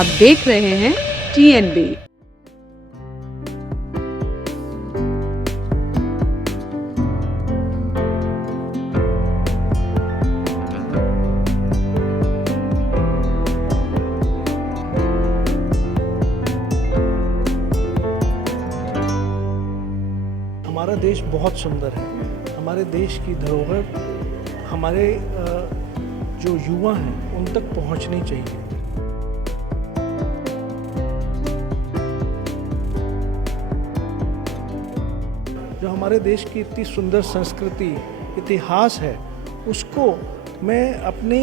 आप देख रहे हैं TNB। हमारा देश बहुत सुंदर है। हमारे देश की धरोहर हमारे जो युवा हैं उन तक पहुंचनी चाहिए। जो हमारे देश की इतनी सुंदर संस्कृति, इतिहास है, उसको मैं अपनी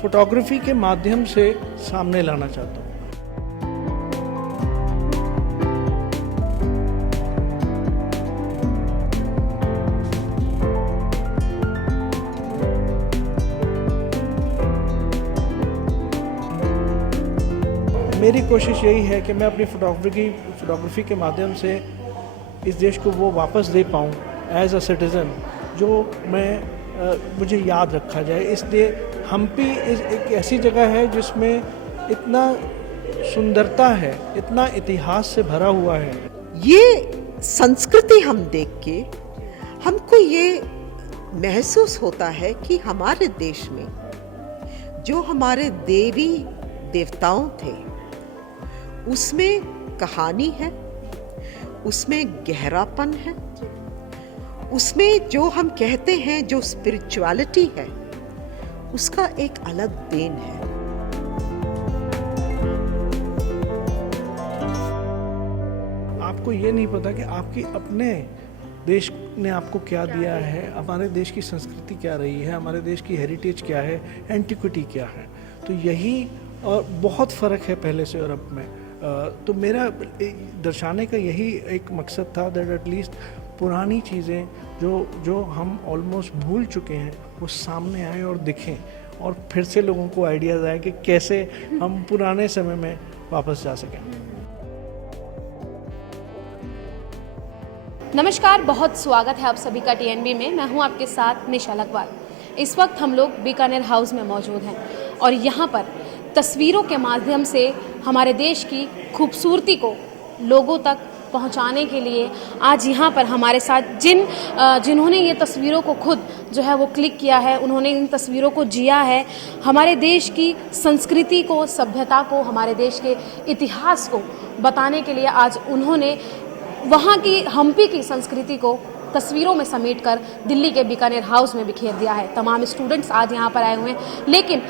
फोटोग्राफी के माध्यम से सामने लाना चाहता हूँ। मेरी कोशिश यही है कि मैं अपनी फोटोग्राफी के माध्यम से इस देश को वो वापस दे पाऊँ एज अ सिटीज़न, जो मुझे याद रखा जाए। इसलिए हम्पी एक ऐसी जगह है जिसमें इतना सुंदरता है, इतना इतिहास से भरा हुआ है। ये संस्कृति हम देख के हमको ये महसूस होता है कि हमारे देश में जो हमारे देवी देवताओं थे उसमें कहानी है, उसमें गहरापन है, उसमें जो हम कहते हैं जो स्पिरिचुअलिटी है उसका एक अलग देन है। आपको ये नहीं पता कि आपकी अपने देश ने आपको क्या दिया है, हमारे देश की संस्कृति क्या रही है, हमारे देश की हेरिटेज क्या है, एंटिक्विटी क्या है। तो यही बहुत फ़र्क है पहले से और अब में। तो मेरा दर्शाने का यही एक मकसद था दैट एटलीस्ट पुरानी चीज़ें जो हम ऑलमोस्ट भूल चुके हैं वो सामने आए और दिखें, और फिर से लोगों को आइडियाज़ आए कि कैसे हम पुराने समय में वापस जा सकें। नमस्कार, बहुत स्वागत है आप सभी का TNB में। मैं हूं आपके साथ निशा लखवाल। इस वक्त हम लोग बीकानेर हाउस में मौजूद हैं और यहाँ पर तस्वीरों के माध्यम से हमारे देश की खूबसूरती को लोगों तक पहुंचाने के लिए आज यहाँ पर हमारे साथ जिन्होंने ये तस्वीरों को खुद जो है वो क्लिक किया है, उन्होंने इन तस्वीरों को जिया है, हमारे देश की संस्कृति को, सभ्यता को, हमारे देश के इतिहास को बताने के लिए आज उन्होंने वहाँ की हम्पी की संस्कृति को तस्वीरों में समेटकर दिल्ली के बीकानेर हाउस में बिखेर दिया है। तमाम स्टूडेंट्स आज यहाँ पर आए हुए हैं, लेकिन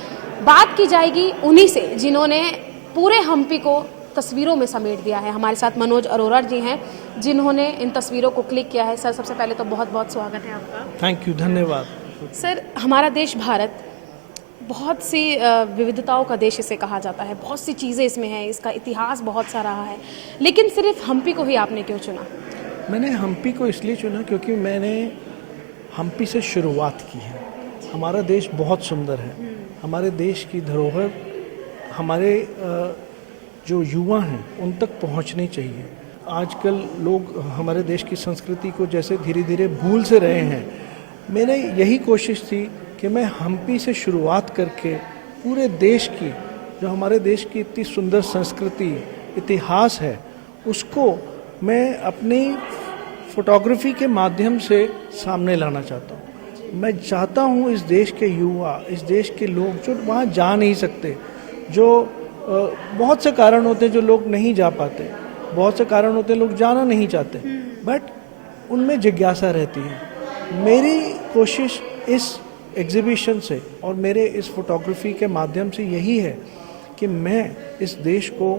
बात की जाएगी उन्हीं से जिन्होंने पूरे हम्पी को तस्वीरों में समेट दिया है। हमारे साथ मनोज अरोरा जी हैं जिन्होंने इन तस्वीरों को क्लिक किया है। सर, सबसे पहले तो बहुत बहुत स्वागत है आपका। थैंक यू, धन्यवाद। सर, हमारा देश भारत बहुत सी विविधताओं का देश इसे कहा जाता है, बहुत सी चीज़ें इसमें हैं, इसका इतिहास बहुत सा रहा है, लेकिन सिर्फ हम्पी को ही आपने क्यों चुना? मैंने हम्पी को इसलिए चुना क्योंकि मैंने हम्पी से शुरुआत की है। हमारा देश बहुत सुंदर है। हमारे देश की धरोहर हमारे जो युवा हैं उन तक पहुंचनी चाहिए। आजकल लोग हमारे देश की संस्कृति को जैसे धीरे धीरे भूल से रहे हैं। मेरे यही कोशिश थी कि मैं हम्पी से शुरुआत करके पूरे देश की, जो हमारे देश की इतनी सुंदर संस्कृति, इतिहास है, उसको मैं अपनी फोटोग्राफी के माध्यम से सामने लाना चाहता हूँ। मैं चाहता हूँ इस देश के युवा, इस देश के लोग जो वहाँ जा नहीं सकते, जो बहुत से कारण होते हैं जो लोग नहीं जा पाते, बहुत से कारण होते हैं लोग जाना नहीं चाहते, बट उनमें जिज्ञासा रहती है। मेरी कोशिश इस एग्जीबिशन से और मेरे इस फोटोग्राफी के माध्यम से यही है कि मैं इस देश को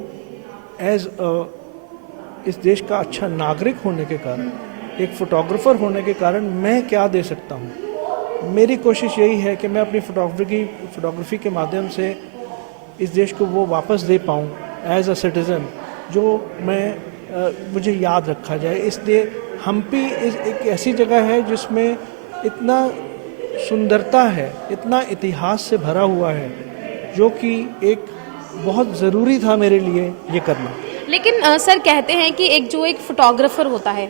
इस देश का अच्छा नागरिक होने के कारण, एक फोटोग्राफर होने के कारण मैं क्या दे सकता हूँ। मेरी कोशिश यही है कि मैं अपनी फोटोग्राफी के माध्यम से इस देश को वो वापस दे पाऊँ एज अ सिटीज़न, जो मुझे याद रखा जाए। इसलिए हम्पी एक ऐसी जगह है जिसमें इतना सुंदरता है, इतना इतिहास से भरा हुआ है, जो कि एक बहुत ज़रूरी था मेरे लिए ये करना। लेकिन सर, कहते हैं कि एक फोटोग्राफर होता है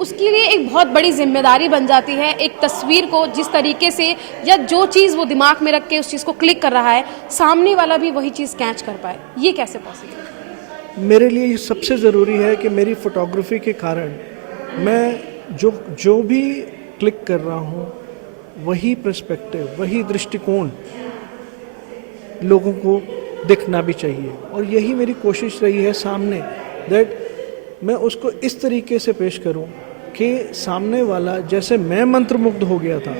उसके लिए एक बहुत बड़ी जिम्मेदारी बन जाती है एक तस्वीर को जिस तरीके से या जो चीज़ वो दिमाग में रख के उस चीज़ को क्लिक कर रहा है सामने वाला भी वही चीज़ कैच कर पाए, ये कैसे पॉसिबल है? मेरे लिए ये सबसे ज़रूरी है कि मेरी फ़ोटोग्राफी के कारण मैं जो भी क्लिक कर रहा हूँ वही पर्सपेक्टिव, वही दृष्टिकोण लोगों को दिखना भी चाहिए। और यही मेरी कोशिश रही है सामने, दैट मैं उसको इस तरीके से पेश करूं कि सामने वाला, जैसे मैं मंत्रमुग्ध हो गया था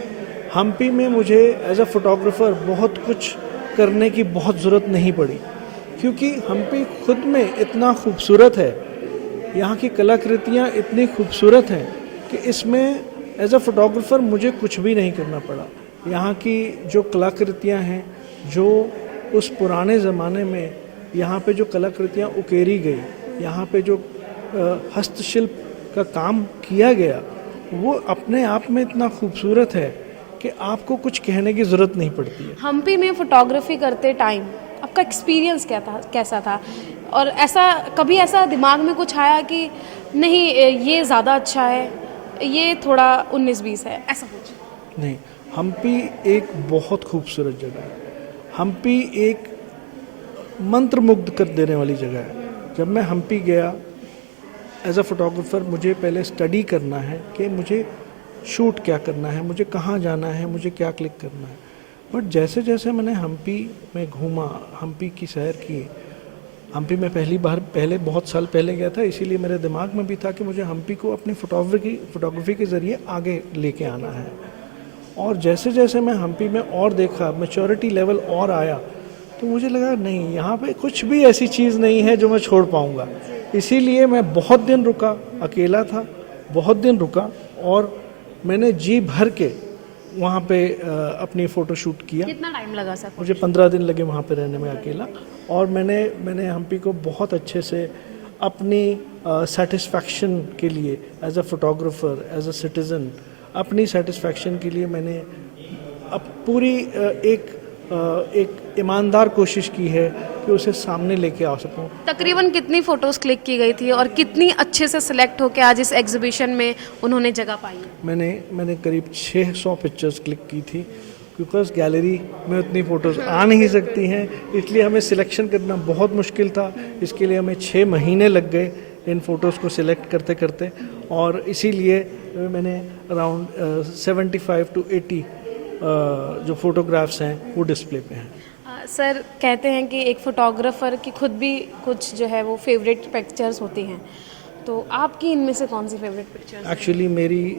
हम्पी में, मुझे एज अ फोटोग्राफर बहुत कुछ करने की बहुत ज़रूरत नहीं पड़ी, क्योंकि हम्पी खुद में इतना खूबसूरत है, यहाँ की कलाकृतियाँ इतनी खूबसूरत हैं कि इसमें एज अ फोटोग्राफर मुझे कुछ भी नहीं करना पड़ा। यहाँ की जो कलाकृतियाँ हैं, जो उस पुराने ज़माने में यहाँ पे जो कलाकृतियाँ उकेरी गई, यहाँ पे जो हस्तशिल्प का काम किया गया, वो अपने आप में इतना खूबसूरत है कि आपको कुछ कहने की ज़रूरत नहीं पड़ती है। हम्पी में फोटोग्राफी करते टाइम आपका एक्सपीरियंस क्या था, कैसा था? और ऐसा कभी ऐसा दिमाग में कुछ आया कि नहीं ये ज़्यादा अच्छा है, ये थोड़ा 19-20 है, ऐसा कुछ? नहीं, हम्पी एक बहुत खूबसूरत जगह है। हम्पी एक मंत्रमुग्ध कर देने वाली जगह है। जब मैं हम्पी गया एज अ फोटोग्राफर, मुझे पहले स्टडी करना है कि मुझे शूट क्या करना है, मुझे कहाँ जाना है, मुझे क्या क्लिक करना है। बट जैसे जैसे मैंने हम्पी में घूमा, हम्पी की सैर की, हम्पी में पहले बहुत साल पहले गया था, इसीलिए मेरे दिमाग में भी था कि मुझे हम्पी को अपनी फोटोग्राफी के ज़रिए आगे लेके आना है। और जैसे जैसे मैं हम्पी में और देखा, मैच्योरिटी लेवल और आया, तो मुझे लगा नहीं, यहाँ पे कुछ भी ऐसी चीज़ नहीं है जो मैं छोड़ पाऊँगा। इसीलिए मैं बहुत दिन रुका, अकेला था, बहुत दिन रुका, और मैंने जी भर के वहाँ पे अपनी फ़ोटो शूट किया। कितना टाइम लगा सर? मुझे 15 दिन लगे वहाँ पे रहने में अकेला। और मैंने हम्पी को बहुत अच्छे से अपनी सेटिस्फैक्शन के लिए, as a photographer, as a citizen, अपनी सेटिस्फैक्शन के लिए मैंने अब पूरी एक ईमानदार कोशिश की है कि उसे सामने लेके आ सकूं। तकरीबन कितनी फ़ोटोज़ क्लिक की गई थी और कितनी अच्छे से सिलेक्ट होकर आज इस एग्जीबिशन में उन्होंने जगह पाई? मैंने करीब 600 पिक्चर्स क्लिक की थी, बिकॉज गैलरी में उतनी फ़ोटोज़ आ नहीं सकती हैं, इसलिए हमें सिलेक्शन करना बहुत मुश्किल था। इसके लिए हमें 6 महीने लग गए इन फ़ोटोज़ को सिलेक्ट करते करते, और इसीलिए मैंने अराउंड 75 to 80 जो फ़ोटोग्राफ्स हैं वो डिस्प्ले पे हैं। सर, कहते हैं कि एक फ़ोटोग्राफ़र की खुद भी कुछ जो है वो फेवरेट पिक्चर्स होती हैं, तो आपकी इनमें से कौन सी फेवरेट पिक्चर्स? एक्चुअली मेरी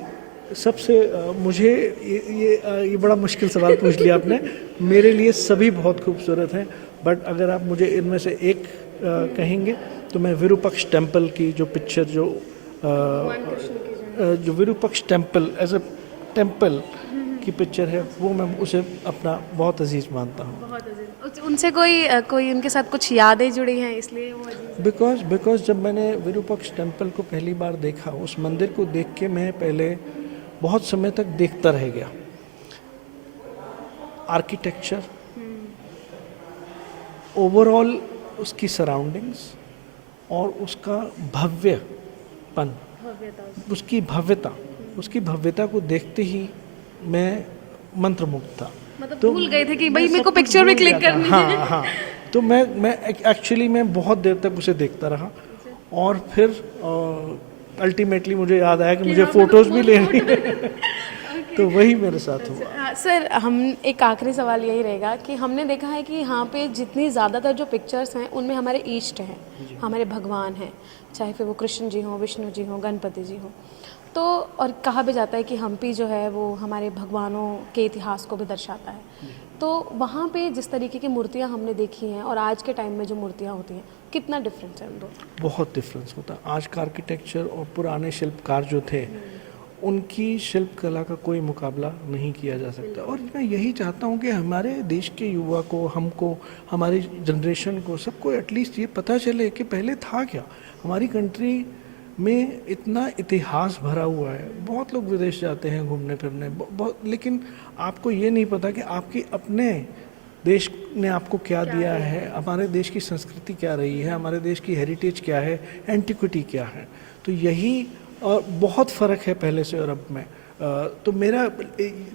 सबसे मुझे ये बड़ा मुश्किल सवाल पूछ लिया आपने। मेरे लिए सभी बहुत खूबसूरत हैं, बट अगर आप मुझे इनमें से एक कहेंगे तो मैं विरूपक्ष टेम्पल की जो पिक्चर, जो Virupaksha temple as a temple की पिक्चर है, वो मैं उसे अपना बहुत अजीज मानता हूँ। बहुत अजीज। उनसे कोई उनके साथ कुछ यादें जुड़ी हैं, इसलिए वो अजीज? बिकॉज जब मैंने विरूपक्ष टेम्पल को पहली बार देखा, उस मंदिर को देख के मैं पहले बहुत समय तक देखता रह गया। आर्किटेक्चर, ओवरऑल उसकी सराउंडिंग्स और उसका भव्यपन, उसकी भव्यता को देखते ही मैं मंत्रमुग्ध था। मतलब तो भूल गए थे कि भाई मेरे को पिक्चर में क्लिक करनी है। हाँ। तो मैं एक्चुअली मैं बहुत देर तक उसे देखता रहा, और फिर अल्टीमेटली मुझे याद आया कि मुझे फ़ोटोज़ भी लेनी है। तो वही मेरे साथ हुआ। सर, हम एक आखिरी सवाल यही रहेगा कि हमने देखा है कि यहाँ पे जितनी ज़्यादातर जो पिक्चर्स हैं उनमें हमारे ईष्ट हैं, हमारे भगवान हैं, चाहे फिर वो कृष्ण जी हों, विष्णु जी हों, गणपति जी हों। तो और कहा भी जाता है कि हम्पी जो है वो हमारे भगवानों के इतिहास को भी दर्शाता है। तो वहाँ पे जिस तरीके की मूर्तियाँ हमने देखी हैं और आज के टाइम में जो मूर्तियाँ होती हैं, कितना डिफरेंस है उन दोनों? बहुत डिफरेंस होता है। आज का आर्किटेक्चर और पुराने शिल्पकार जो थे, उनकी शिल्प कला का कोई मुकाबला नहीं किया जा सकता। और मैं यही चाहता हूँ कि हमारे देश के युवा को, हमको, हमारी जनरेशन को, सबको एटलीस्ट ये पता चले कि पहले था क्या। हमारी कंट्री में इतना इतिहास भरा हुआ है। बहुत लोग विदेश जाते हैं घूमने फिरने, लेकिन आपको ये नहीं पता कि आपकी अपने देश ने आपको क्या दिया है, हमारे देश की संस्कृति क्या रही है, हमारे देश की हेरिटेज क्या है, एंटिक्विटी क्या है। तो यही और बहुत फ़र्क है पहले से और अब में। तो मेरा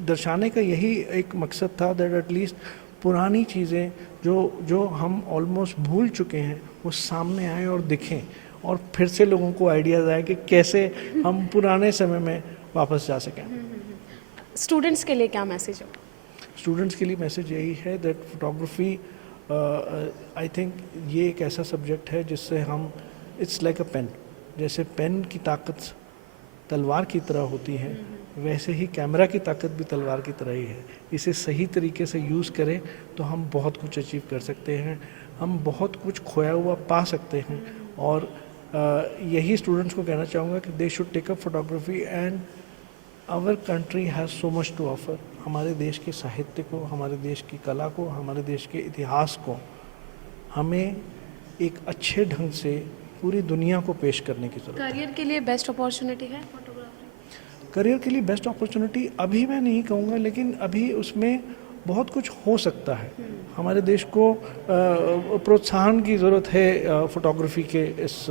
दर्शाने का यही एक मकसद था दैट एटलीस्ट पुरानी चीज़ें जो हम ऑलमोस्ट भूल चुके हैं वो सामने आए और दिखें, और फिर से लोगों को आइडियाज़ आए कि कैसे हम पुराने समय में वापस जा सकें। स्टूडेंट्स के लिए क्या मैसेज हो? स्टूडेंट्स के लिए मैसेज यही है दैट फोटोग्राफी आई थिंक ये एक ऐसा सब्जेक्ट है जिससे हम, इट्स लाइक अ पेन, जैसे पेन की ताकत तलवार की तरह होती है, वैसे ही कैमरा की ताकत भी तलवार की तरह ही है। इसे सही तरीके से यूज़ करें तो हम बहुत कुछ अचीव कर सकते हैं, हम बहुत कुछ खोया हुआ पा सकते हैं। और यही स्टूडेंट्स को कहना चाहूँगा कि they should take up photography and our country has so much to offer. हमारे देश के साहित्य को, हमारे देश की कला को, हमारे देश के इतिहास को हमें एक अच्छे ढंग से पूरी दुनिया को पेश करने की ज़रूरत है। करियर के लिए बेस्ट अपॉर्चुनिटी है फोटोग्राफी? करियर के लिए बेस्ट अपॉर्चुनिटी अभी मैं नहीं कहूँगा, लेकिन अभी उसमें बहुत कुछ हो सकता है। हमारे देश को प्रोत्साहन की ज़रूरत है फोटोग्राफी के इस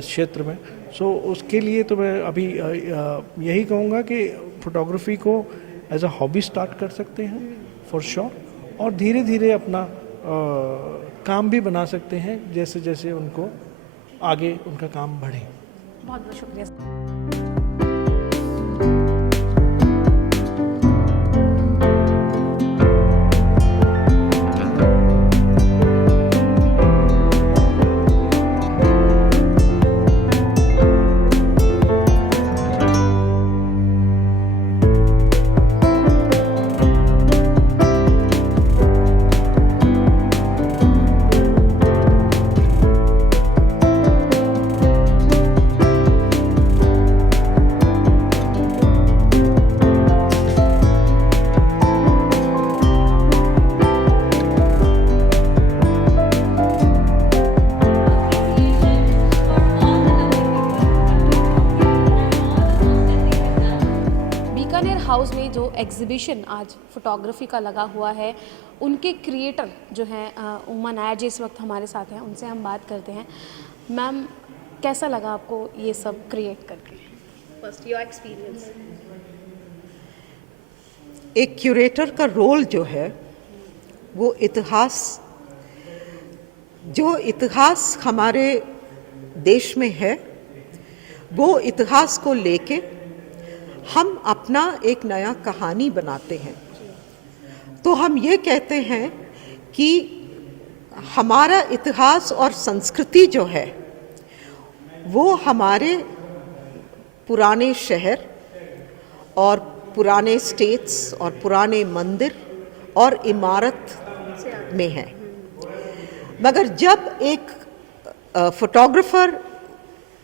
क्षेत्र में। सो उसके लिए तो मैं अभी यही कहूँगा कि फोटोग्राफी को एज अ हॉबी स्टार्ट कर सकते हैं फॉर श्योर, और धीरे धीरे अपना काम भी बना सकते हैं जैसे जैसे उनको आगे उनका काम बढ़े। बहुत बहुत शुक्रिया। हाउस में जो एग्जीबिशन आज फोटोग्राफी का लगा हुआ है, उनके क्रिएटर जो हैं उमा नायर जी इस वक्त हमारे साथ हैं, उनसे हम बात करते हैं। मैम, कैसा लगा आपको ये सब क्रिएट करके? First your experience. एक क्यूरेटर का रोल जो है वो इतिहास हमारे देश में है, वो इतिहास को लेके हम अपना एक नया कहानी बनाते हैं। तो हम ये कहते हैं कि हमारा इतिहास और संस्कृति जो है वो हमारे पुराने शहर और पुराने स्टेट्स और पुराने मंदिर और इमारत में है। मगर जब एक फोटोग्राफर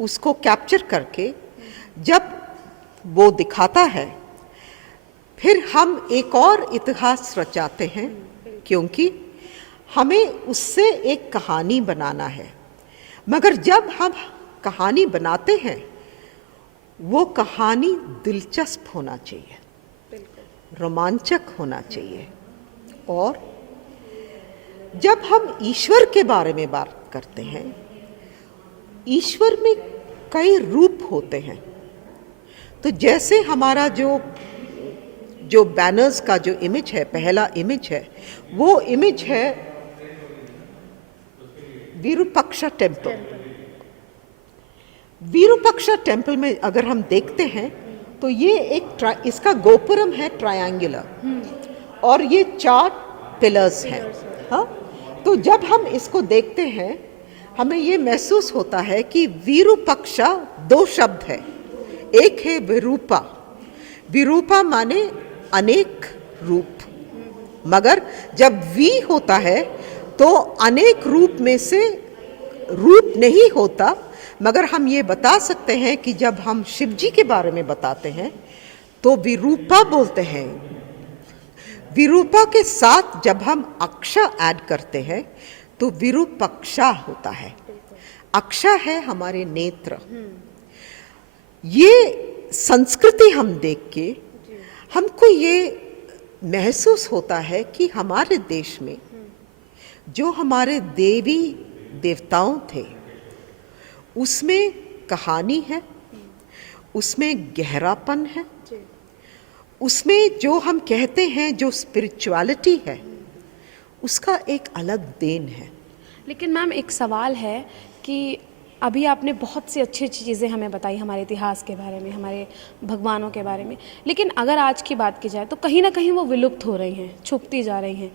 उसको कैप्चर करके जब वो दिखाता है, फिर हम एक और इतिहास रचाते हैं, क्योंकि हमें उससे एक कहानी बनाना है। मगर जब हम कहानी बनाते हैं वो कहानी दिलचस्प होना चाहिए, रोमांचक होना चाहिए। और जब हम ईश्वर के बारे में बात करते हैं, ईश्वर में कई रूप होते हैं। तो जैसे हमारा जो बैनर्स का जो इमेज है, पहला इमेज है, वो इमेज है विरूपाक्षा टेम्पल। विरूपाक्षा टेम्पल में अगर हम देखते हैं तो ये इसका गोपुरम है ट्रायंगुलर और ये 4 पिलर्स हैं। हाँ, तो जब हम इसको देखते हैं हमें ये महसूस होता है कि विरूपाक्षा 2 शब्द है। एक है विरूपा, विरूपा माने अनेक रूप, मगर जब वी होता है तो अनेक रूप में से रूप नहीं होता। मगर हम ये बता सकते हैं कि जब हम शिव जी के बारे में बताते हैं तो विरूपा बोलते हैं। विरूपा के साथ जब हम अक्षा ऐड करते हैं तो विरूपक्षा होता है। अक्षा है हमारे नेत्र। ये संस्कृति हम देख के हमको ये महसूस होता है कि हमारे देश में जो हमारे देवी देवताओं थे उसमें कहानी है उसमें गहरापन है, उसमें जो हम कहते हैं जो स्पिरिचुअलिटी है, उसका एक अलग देन है। लेकिन मैम एक सवाल है कि अभी आपने बहुत सी अच्छी अच्छी चीज़ें हमें बताई हमारे इतिहास के बारे में, हमारे भगवानों के बारे में, लेकिन अगर आज की बात की जाए तो कहीं ना कहीं वो विलुप्त हो रही हैं, छुपती जा रही हैं।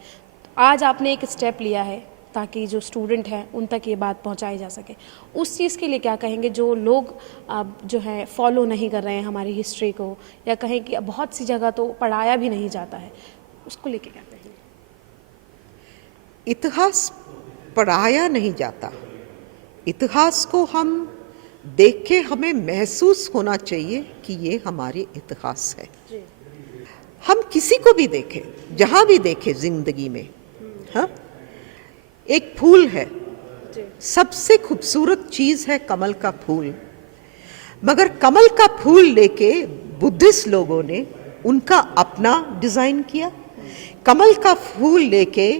आज आपने एक स्टेप लिया है ताकि जो स्टूडेंट हैं उन तक ये बात पहुंचाई जा सके। उस चीज़ के लिए क्या कहेंगे जो लोग अब जो है फॉलो नहीं कर रहे हैं हमारी हिस्ट्री को, या कहें कि बहुत सी जगह तो पढ़ाया भी नहीं जाता है, उसको लेके क्या कहेंगे? इतिहास पढ़ाया नहीं जाता, इतिहास को हम देख के हमें महसूस होना चाहिए कि ये हमारे इतिहास है। हम किसी को भी देखें, जहाँ भी देखें जिंदगी में, हाँ, एक फूल है, सबसे खूबसूरत चीज़ है कमल का फूल, मगर कमल का फूल लेके बुद्धिस्ट लोगों ने उनका अपना डिज़ाइन किया, कमल का फूल लेके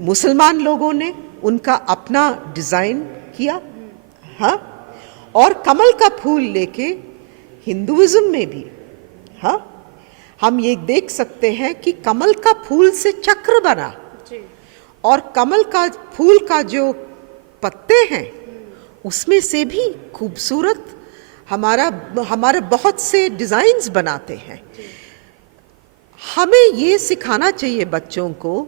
मुसलमान लोगों ने उनका अपना डिज़ाइन किया, हाँ, और कमल का फूल लेके हिंदुइज्म में भी, हाँ, हम ये देख सकते हैं कि कमल का फूल से चक्र बना और कमल का फूल का जो पत्ते हैं उसमें से भी खूबसूरत हमारे बहुत से डिज़ाइंस बनाते हैं। हमें ये सिखाना चाहिए बच्चों को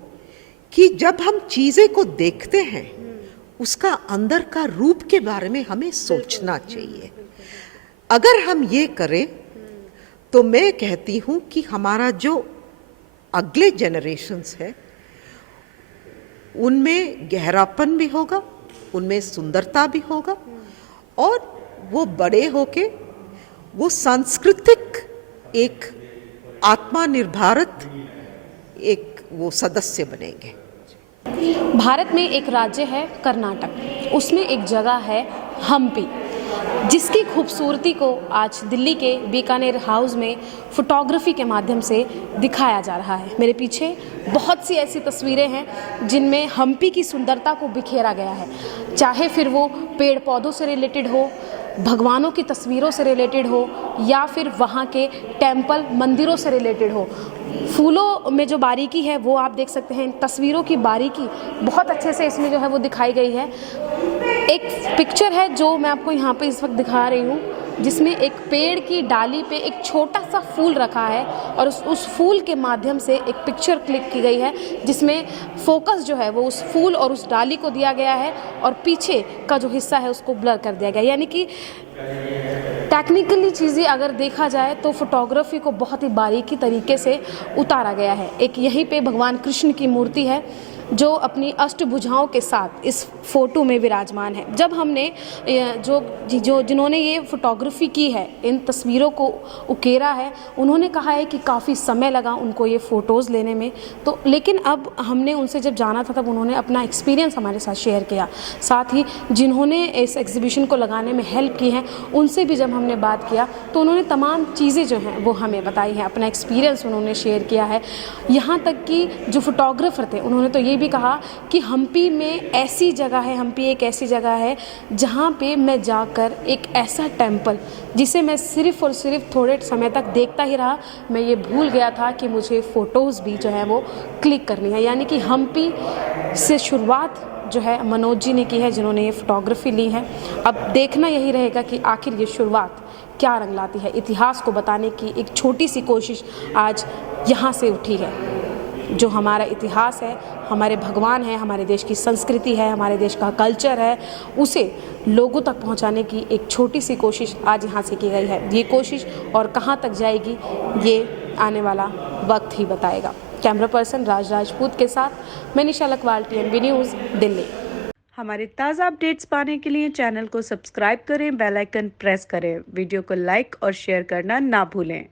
कि जब हम चीज़ें को देखते हैं उसका अंदर का रूप के बारे में हमें सोचना चाहिए। अगर हम ये करें तो मैं कहती हूँ कि हमारा जो अगले जनरेशन्स है उनमें गहरापन भी होगा, उनमें सुंदरता भी होगा, और वो बड़े होके वो सांस्कृतिक एक आत्मनिर्भरत एक वो सदस्य बनेंगे। भारत में एक राज्य है कर्नाटक, उसमें एक जगह है हम्पी, जिसकी खूबसूरती को आज दिल्ली के बीकानेर हाउस में फोटोग्राफी के माध्यम से दिखाया जा रहा है। मेरे पीछे बहुत सी ऐसी तस्वीरें हैं जिनमें हम्पी की सुंदरता को बिखेरा गया है, चाहे फिर वो पेड़ पौधों से रिलेटेड हो, भगवानों की तस्वीरों से रिलेटेड हो, या फिर वहाँ के टेम्पल मंदिरों से रिलेटेड हो। फूलों में जो बारीकी है वो आप देख सकते हैं, तस्वीरों की बारीकी बहुत अच्छे से इसमें जो है वो दिखाई गई है। एक पिक्चर है जो मैं आपको यहाँ पे इस वक्त दिखा रही हूँ, जिसमें एक पेड़ की डाली पे एक छोटा सा फूल रखा है और उस फूल के माध्यम से एक पिक्चर क्लिक की गई है, जिसमें फोकस जो है वो उस फूल और उस डाली को दिया गया है और पीछे का जो हिस्सा है उसको ब्लर कर दिया गया। यानी कि टेक्निकली चीज़ें अगर देखा जाए तो फोटोग्राफी को बहुत ही बारीकी तरीके से उतारा गया है। एक यहीं पे भगवान कृष्ण की मूर्ति है जो अपनी अष्टभुजाओं के साथ इस फोटो में विराजमान है। जब हमने जिन्होंने ये फोटोग्राफी की है, इन तस्वीरों को उकेरा है, उन्होंने कहा है कि काफ़ी समय लगा उनको ये फ़ोटोज़ लेने में, तो लेकिन अब हमने उनसे जब जाना था तब उन्होंने अपना एक्सपीरियंस हमारे साथ शेयर किया। साथ ही जिन्होंने इस एग्जीबिशन को लगाने में हेल्प की हैं उनसे भी जब हमने बात किया तो उन्होंने तमाम चीज़ें जो हैं वो हमें बताई हैं, अपना एक्सपीरियंस उन्होंने शेयर किया है। यहाँ तक कि जो फोटोग्राफर थे उन्होंने तो ये भी कहा कि हम्पी में ऐसी जगह है, हम्पी एक ऐसी जगह है जहाँ पे मैं जाकर एक ऐसा टेम्पल जिसे मैं सिर्फ़ और सिर्फ थोड़े समय तक देखता ही रहा, मैं ये भूल गया था कि मुझे फ़ोटोज़ भी जो है वो क्लिक करनी है। यानी कि हम्पी से शुरुआत जो है मनोज जी ने की है, जिन्होंने ये फ़ोटोग्राफी ली है। अब देखना यही रहेगा कि आखिर ये शुरुआत क्या रंग लाती है। इतिहास को बताने की एक छोटी सी कोशिश आज यहाँ से उठी है। जो हमारा इतिहास है, हमारे भगवान है, हमारे देश की संस्कृति है, हमारे देश का कल्चर है, उसे लोगों तक पहुंचाने की एक छोटी सी कोशिश आज यहाँ से की गई है। ये कोशिश और कहाँ तक जाएगी ये आने वाला वक्त ही बताएगा। कैमरा पर्सन राज राजपूत के साथ मैं निशा लकवाल, TNB न्यूज़, दिल्ली। हमारे ताज़ा अपडेट्स पाने के लिए चैनल को सब्सक्राइब करें, बेल आइकन प्रेस करें, वीडियो को लाइक और शेयर करना ना भूलें।